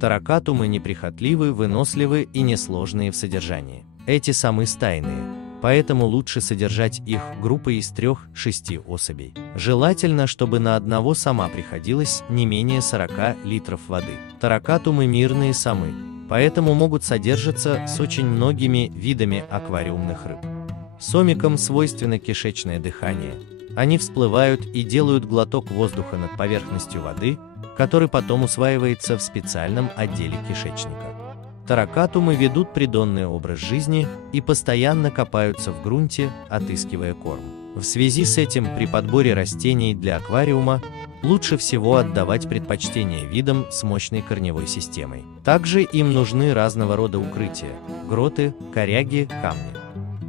Таракатумы неприхотливы, выносливы и несложные в содержании. Эти самы стайные, поэтому лучше содержать их группой из 3-6 особей. Желательно, чтобы на одного сама приходилось не менее 40 литров воды. Таракатумы мирные самы, поэтому могут содержаться с очень многими видами аквариумных рыб. Сомикам свойственно кишечное дыхание. Они всплывают и делают глоток воздуха над поверхностью воды, который потом усваивается в специальном отделе кишечника. Таракатумы ведут придонный образ жизни и постоянно копаются в грунте, отыскивая корм. В связи с этим при подборе растений для аквариума лучше всего отдавать предпочтение видам с мощной корневой системой. Также им нужны разного рода укрытия – гроты, коряги, камни.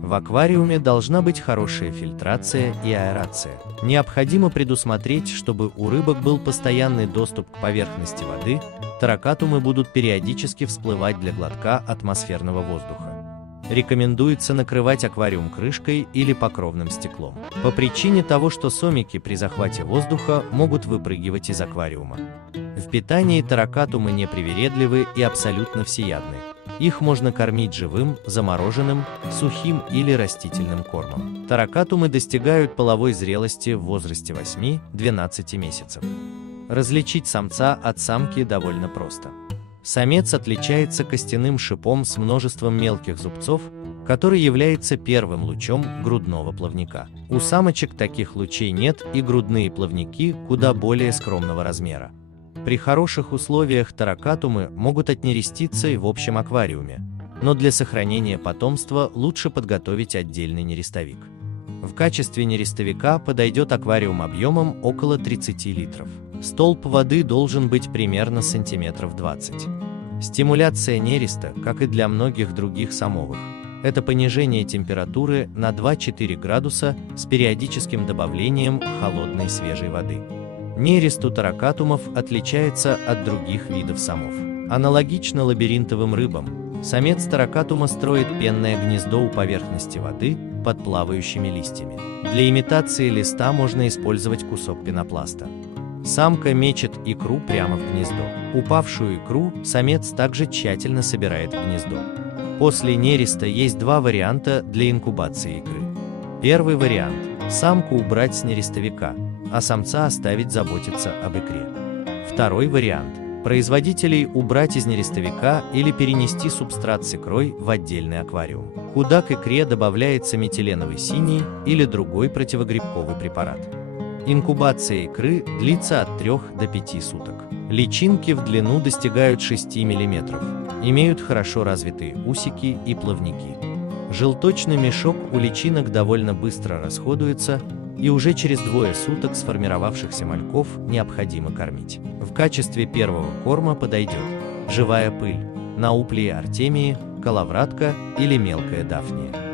В аквариуме должна быть хорошая фильтрация и аэрация. Необходимо предусмотреть, чтобы у рыбок был постоянный доступ к поверхности воды. Таракатумы будут периодически всплывать для глотка атмосферного воздуха. Рекомендуется накрывать аквариум крышкой или покровным стеклом. По причине того, что сомики при захвате воздуха могут выпрыгивать из аквариума. В питании таракатумы непривередливы и абсолютно всеядны. Их можно кормить живым, замороженным, сухим или растительным кормом. Таракатумы достигают половой зрелости в возрасте 8-12 месяцев. Различить самца от самки довольно просто. Самец отличается костяным шипом с множеством мелких зубцов, который является первым лучом грудного плавника. У самочек таких лучей нет, и грудные плавники куда более скромного размера. При хороших условиях таракатумы могут отнереститься и в общем аквариуме, но для сохранения потомства лучше подготовить отдельный нерестовик. В качестве нерестовика подойдет аквариум объемом около 30 литров. Столб воды должен быть примерно сантиметров 20. Стимуляция нереста, как и для многих других самовых, это понижение температуры на 2-4 градуса с периодическим добавлением холодной свежей воды. Нерест у таракатумов отличается от других видов самов. Аналогично лабиринтовым рыбам, самец таракатума строит пенное гнездо у поверхности воды под плавающими листьями. Для имитации листа можно использовать кусок пенопласта. Самка мечет икру прямо в гнездо. Упавшую икру самец также тщательно собирает в гнездо. После нереста есть два варианта для инкубации икры. Первый вариант – самку убрать с нерестовика, а самца оставить заботиться об икре. Второй вариант – производителей убрать из нерестовика или перенести субстрат с икрой в отдельный аквариум, куда к икре добавляется метиленовый синий или другой противогрибковый препарат. Инкубация икры длится от 3 до 5 суток. Личинки в длину достигают 6 мм, имеют хорошо развитые усики и плавники. Желточный мешок у личинок довольно быстро расходуется, и уже через 2 суток сформировавшихся мальков необходимо кормить. В качестве первого корма подойдет живая пыль, науплия артемии, коловратка или мелкая дафния.